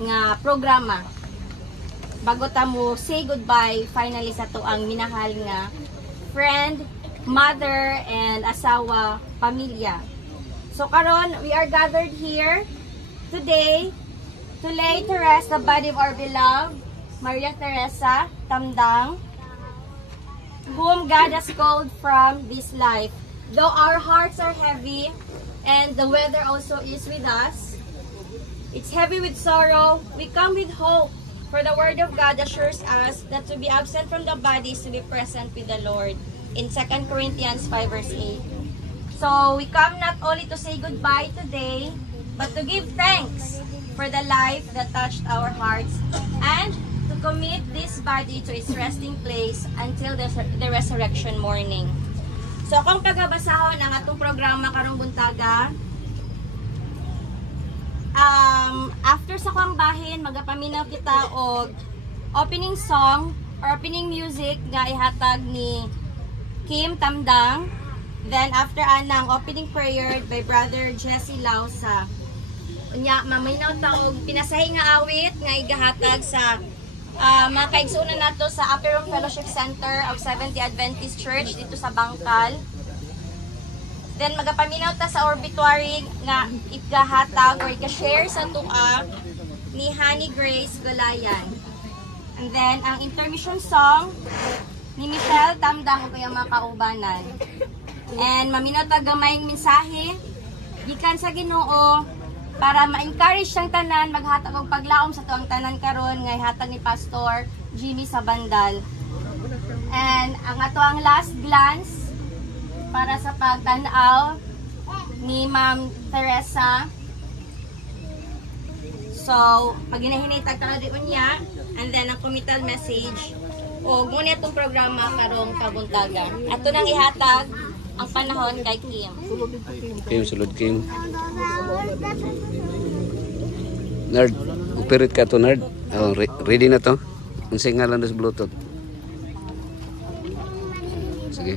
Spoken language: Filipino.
nga programa. Bago ta mo say goodbye finally sa to ang minahal nga friend, mother, and asawa, pamilya. So karon we are gathered here today to lay to rest the body of our beloved Maria Teresa Tamdang, whom God has called from this life. Though our hearts are heavy and the weather also is with us, it's heavy with sorrow, we come with hope, for the word of God assures us that to be absent from the body is to be present with the Lord in 2 Corinthians 5 verse 8. So we come not only to say goodbye today, but to give thanks for the life that touched our hearts and to commit this body to its resting place until the resurrection morning. So akong pagabasahon ang atong programa karong buntaga. After sa kuang bahin, magapaminaw kita og opening song or opening music nga ihatag ni Kim Tamdang. Then after anang opening prayer by Brother Jesse Lausa. Unya maminaw ta og pinasahi nga awit nga igahatag sa mga kaigsunan nato sa Upper Room Fellowship Center of Seventh Adventist Church dito sa Bangkal. Then magapaminaw ta sa obituary nga igahatag or iga-share sa tua ni Honey Grace Golayan. And then ang intermission song ni Michelle Tamdang ug iyang mga kaubanan. And maminaw ta gamayng mensahe gikan sa Ginoo para ma-encourage siyang tanan maghatag og paglaom sa tuang tanan karon nga ihatag ni Pastor Jimmy Sabandal. And ang ato ang last glance para sa pagtan-aw ni Ma'am Teresa. So, paginahinitag ta di unya and then ang committal message o muna itong programa karong pabuntaga. Ato nang ihatag ang panahon kay Kim. Sulod Kim. Nerd, upirit ka to nerd. Oh, ready na to? Ang singalan sa Bluetooth. Sige.